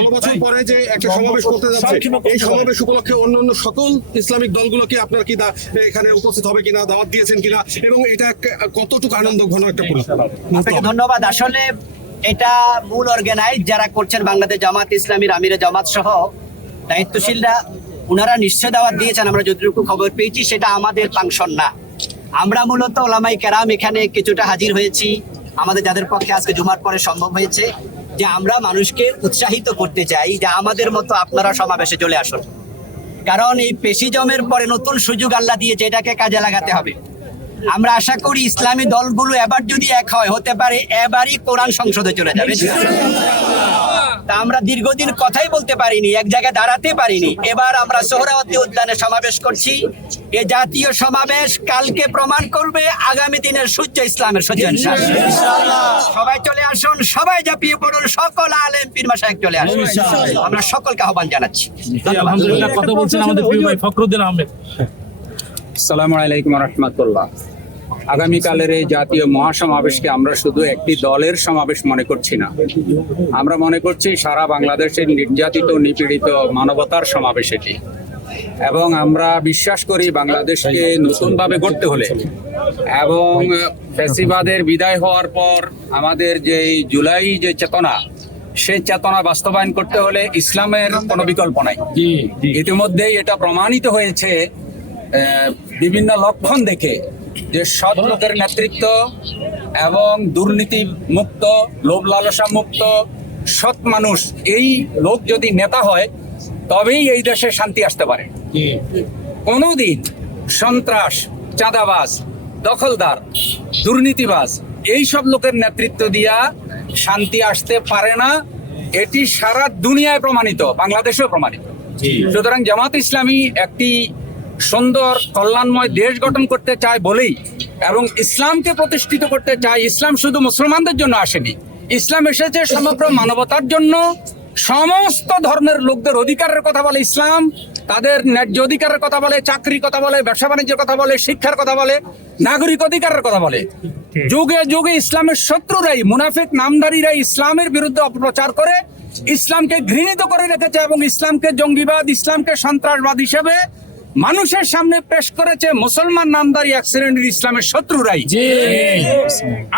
ষোলো বছর পরে যে একটা সমাবেশ করতে যাচ্ছে এই সমাবেশ উপলক্ষে অন্যান্য সকল ইসলামিক দলগুলোকে আপনার কি দা- এখানে উপস্থিত হবে কিনা দাওয়াত দিয়েছেন কিনা এবং এটা কতটুকু আনন্দ ঘন একটা ধন্যবাদ। আসলে এটা মূল অর্গানাইজ যারা করছেন বাংলাদেশ জামাত ইসলামীর আমিরে জামাত সহ দায়িত্বশীলরা ওনারা নিশ্চয় দাওয়াত দিয়েছেন আমরা যতটুকু খবর পেয়েছি সেটা আমাদের ফাংশন না। আমরা মূলত ওলামাই কেরাম এখানে কিছুটা হাজির হয়েছি। আমাদের যাদের পক্ষে আজকে জুমার পরে সম্ভব হয়েছে, যে আমরা মানুষকে উৎসাহিত করতে চাই, যে আমাদের মতো আপনারা সমাবেশে চলে আসুন। কারণ এই পেশি জমের পরে নতুন সুযোগ আল্লাহ দিয়েছে, এটাকে কাজে লাগাতে হবে। আমরা আশা করি ইসলামী দলগুলো এবার যদি এক হয়, হতে পারে এবারই কোরআন সংসদে চলে যাবে। তা আমরা দীর্ঘদিন কথাই বলতে পারিনি এক জায়গায় দাঁড়াতে পারিনি। এবার আমরা সোহরাওয়ার্দী উদ্যানে সমাবেশ করছি। এ জাতীয় সমাবেশ কালকে প্রমাণ করবে আগামী দিনের সূর্য ইসলামের সূর্য সবাই চলে আসুন সবাই ঝাঁপিয়ে পড়ুন সকল আলেম পীর মাসায়েক চলে আসুন। আমরা সকলকে আহ্বান জানাচ্ছি। আলহামদুলিল্লাহ কথা বলছেন আমাদের প্রিয় ভাই ফখরুদ্দিন আহমেদ। আসসালামু আলাইকুম রহমতুল্লাহ। আগামীকালের এই জাতীয় মহাসমাবেশকে আমরা শুধু একটি দলের সমাবেশ মনে করছি না। আমরা মনে করছি সারা বাংলাদেশের নির্যাতিত নিপীড়িত মানবতার সমাবেশ এটি। এবং আমরা বিশ্বাস করি বাংলাদেশকে নতুনভাবে গড়তে হলে এবং ফ্যাসিবাদের বিদায় হওয়ার পর আমাদের যে জুলাই যে চেতনা সেই চেতনা বাস্তবায়ন করতে হলে ইসলামের কোনো বিকল্প নাই। ইতিমধ্যেই এটা প্রমাণিত হয়েছে বিভিন্ন লক্ষণ দেখে যে সৎ লোকের নেতৃত্ব এবং দুর্নীতি মুক্ত লোভ লালসা মুক্ত সৎ মানুষ এই লোক যদি নেতা হয় তবেই এই দেশে শান্তি আসতে পারে। কোনোদিন সন্ত্রাস চাঁদাবাজ দখলদার দুর্নীতিবাজ এই সব লোকের নেতৃত্ব দিয়া শান্তি আসতে পারে না। এটি সারা দুনিয়ায় প্রমাণিত বাংলাদেশেও প্রমাণিত। সুতরাং জামাত ইসলামী একটি সুন্দর কল্যাণময় দেশ গঠন করতে চায় বলেই এবং ইসলামকে প্রতিষ্ঠিত করতে চায়। ইসলাম শুধু মুসলমানদের জন্য আসেনি। ইসলাম এসেছে সমগ্র মানবতার জন্য। সমস্ত ধর্মের লোকদের অধিকারের কথা বলে ইসলাম। তাদের ন্যায্য অধিকারের কথা বলে চাকরির কথা বলে ব্যবসা বাণিজ্যের কথা বলে শিক্ষার কথা বলে নাগরিক অধিকারের কথা বলে। যুগে যুগে ইসলামের শত্রুরাই মুনাফিক নামদারিরা ইসলামের বিরুদ্ধে অপপ্রচার করে ইসলামকে ঘৃণিত করে রেখেছে এবং ইসলামকে জঙ্গিবাদ ইসলামকে সন্ত্রাসবাদ হিসেবে মানুষের সামনে পেশ করেছে মুসলমান নামদারি এক শ্রেণির ইসলামের শত্রুরাই।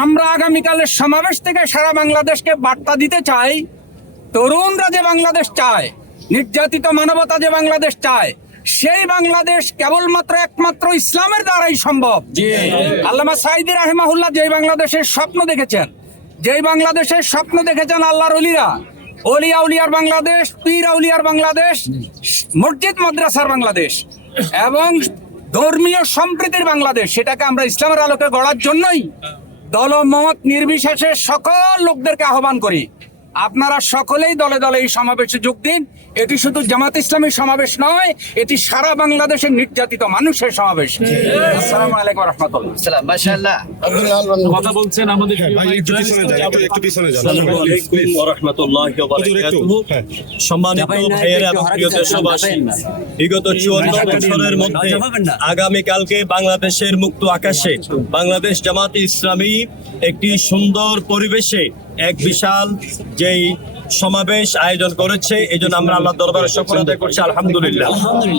আমরা আগামীকালের সমাবেশ থেকে সারা বাংলাদেশকে বার্তা দিতে চাই তরুণরা যে বাংলাদেশ চায় নির্যাতিত মানবতা যে বাংলাদেশ চায় সেই বাংলাদেশ কেবলমাত্র একমাত্র ইসলামের দ্বারাই সম্ভব। আল্লামা সাইদি রাহিমাহুল্লাহ যেই বাংলাদেশের স্বপ্ন দেখেছেন যেই বাংলাদেশের স্বপ্ন দেখেছেন আল্লাহর অলিরা অলিয়া উলিয়ার বাংলাদেশ পীর আউলিয়ার বাংলাদেশ মসজিদ মাদ্রাসার বাংলাদেশ। এবং ধর্মীয় সম্প্রীতির বাংলাদেশ, সেটাকে আমরা ইসলামের আলোকে গড়ার জন্যই দলমত নির্বিশেষে সকল লোকদেরকে আহ্বান করি। আপনারা সকলেই দলে দলে এই সমাবেশে যোগ দিন। এটি শুধু জামাত ইসলামী সমাবেশ নয় এটি সারা বাংলাদেশের নির্যাতিত মানুষের সমাবেশ। আসসালামু আলাইকুম রহমতুল্লাহ। মাশাআল্লাহ। কথা বলছেন আমাদের প্রিয় ভাই ভাই একটু পিছনে যান একটু একটু পিছনে যান। আসসালামু আলাইকুম ওয়া রাহমাতুল্লাহি ওয়া হুজুর একটু, বারাকাতুহু। সম্মানিত ভাইয়েরা এবং প্রিয় দেশবাসী বিগত চুয়ান্ন বছরের মধ্যে আগামীকালকে বাংলাদেশের মুক্ত আকাশে বাংলাদেশ জামাতে ইসলামী একটি সুন্দর পরিবেশে এক বিশাল যেই সমাবেশ আয়োজন করেছে এই জন্য আমরা আল্লাহ দরবারে সকল আদায় করছি আলহামদুলিল্লাহ।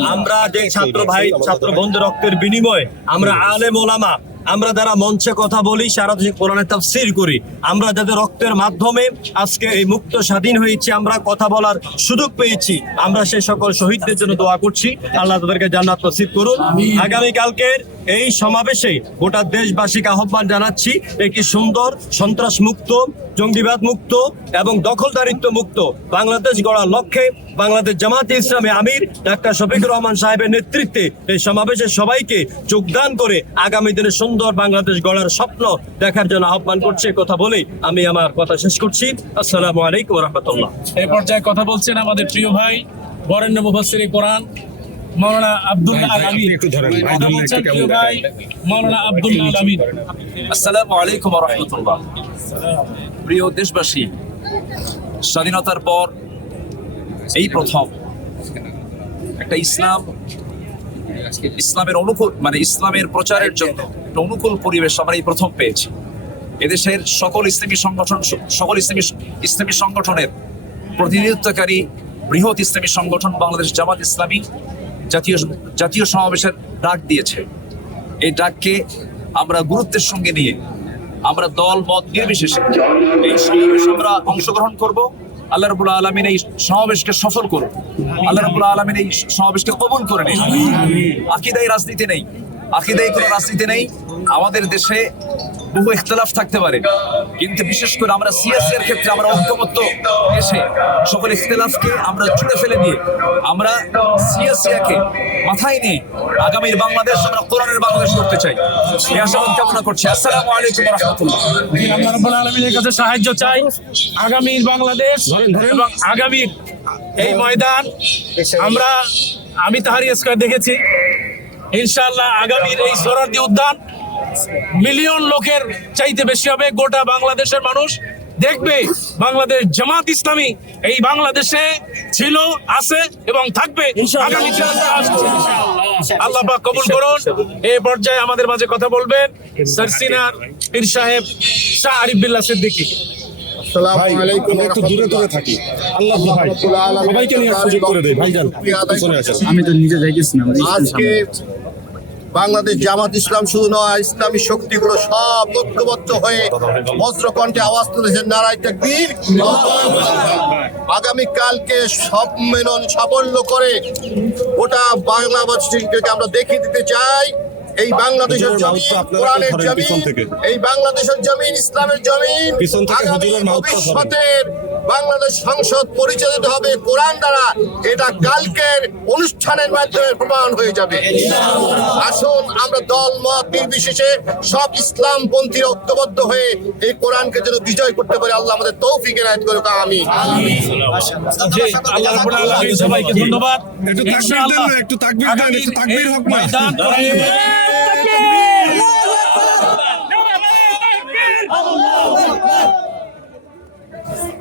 আমরা যে ছাত্র ভাই ছাত্র বন্ধু রক্তের বিনিময়ে আমরা আলেম ওলামা আমরা যারা মঞ্চে কথা বলি সারা দেশে কোরআনের তাফসীর করি আমরা যাদের রক্তের মাধ্যমে আজকে এই মুক্ত স্বাধীন হয়েছি আমরা কথা বলার সুযোগ পেয়েছি আমরা সেই সকল শহীদদের জন্য দোয়া করছি। আল্লাহ তাদেরকে জান্নাত নসিব করুন। আগামী কালকের এই সমাবেশে গোটা দেশবাসীকে আহ্বান জানাচ্ছি একটি সুন্দর সন্ত্রাস মুক্ত জঙ্গিবাদ মুক্ত এবং দখলদারিত্ব মুক্ত বাংলাদেশ গড়ার লক্ষ্যে বাংলাদেশ জামাতে ইসলামী আমির ডাক্তার শফিকুর রহমান সাহেবের নেতৃত্বে এই সমাবেশে সবাইকে যোগদান করে আগামী দিনে সুন্দর বাংলাদেশ গড়ার স্বপ্ন দেখার জন্য আহ্বান করছে। কথা বলেই আমি আমার কথা শেষ করছি। আসসালামু আলাইকুম রহমতুল্লাহ। এই পর্যায়ে কথা বলছেন আমাদের প্রিয় ভাই বরেণ্য মুফাসসির কোরআন মাওলানা আব্দুল ভাই, আল ভাই, আমিন। আপনি একটু ধরেন, কথা বলছেন প্রিয় ভাই মাওলানা আব্দুল আল আমিন। আসসালামু আলাইকুম রহমতুল্লাহ। প্রিয় দেশবাসী স্বাধীনতার পর এই প্রথম একটা ইসলাম ইসলামের অনুকূল মানে ইসলামের প্রচারের জন্য একটা অনুকূল পরিবেশ আমরা এই প্রথম পেয়েছি। এদেশের সকল ইসলামী সংগঠন সকল ইসলামী ইসলামী সংগঠনের প্রতিনিধিত্বকারী বৃহৎ ইসলামী সংগঠন বাংলাদেশ জামাত ইসলামী জাতীয় জাতীয় সমাবেশের ডাক দিয়েছে। এই ডাককে আমরা গুরুত্বের সঙ্গে নিয়ে আমরা দল মত নির্বিশেষে এই সমাবেশে আমরা অংশগ্রহণ করব। আল্লাহ রবুল আলমিন এই সমাবেশকে সফল করুন আল্লাহ রবুল আলমিন এই সমাবেশকে কবুল করে নিন আকিদাই রাজনীতি নেই। আকিদাই কোনো রাজনীতি নেই। আমাদের দেশে বহু ইখতলাফ থাকতে পারে। কিন্তু বিশেষ করে আমরা সিএসি এর ক্ষেত্রে আমরা ঐক্যমত্য এসে সকল ইখতলাফকে আমরা ছুড়ে ফেলে দিয়ে আমরা সিএসিয়াকে মাথায় নিয়ে আগামীর বাংলাদেশ আমরা কোরআনের বাংলাদেশ করতে চাই। এই আশাবাদ কামনা করছি। আসসালামু আলাইকুম রহমতুল্লাহ। আমরা রব্বুল আলমিনের কাছে সাহায্য চাই। আগামীর বাংলাদেশ এবং আগামীর এই ময়দান আমরা, আমি তাহারি স্কোয়ার দেখেছি। ইনশাআল্লাহ আগামীর এই সোহরার্দি উদ্যান মিলিয়ন লোকের চাইতে বেশি হবে গোটা বাংলাদেশের মানুষ। দেখবে বাংলাদেশ জামাত ইসলামী এই বাংলাদেশে ছিল আছে এবং থাকবে। আল্লাহ পাক কবুল করুন। এই পর্যায়ে আমাদের মাঝে কথা বলবেন সারসিনার পীর সাহেব শাহ আরিফ বিল্লাহ সিদ্দিকী। আমি তো নিজে যাইতেছি না আজকে বাংলাদেশ জামাত ইসলাম শুধু নয় ইসলামী শক্তিগুলো সব ঐক্যবদ্ধ হয়ে বজ্রকণ্ঠে আওয়াজ তুলেছেন নারায় তাকবীর। আগামী কালকে সম্মেলন সাফল্য করে গোটা বাংলাদেশকে আমরা দেখিয়ে দিতে চাই। এই বাংলাদেশের জমিন কোরআনের জমিন এই বাংলাদেশের জমিন ইসলামের জমিন। ভবিষ্যতের বাংলাদেশ সংসদ পরিচালিত হবে কোরআন দ্বারা। এটা কালকের অনুষ্ঠানের মাধ্যমে প্রমাণ হয়ে যাবে। আসুন আমরা দল মত নির্বিশেষে সব ইসলাম পন্থী ঐক্যবদ্ধ হয়ে এই কোরআনকে যেন বিজয় করতে পারে আল্লাহ আমাদের তৌফিক এনায়ত করুক আমি সবাইকে ধন্যবাদ। একটু তাকবীর দেন একটু তাকবীর দেন, একটু তাকবীর হোক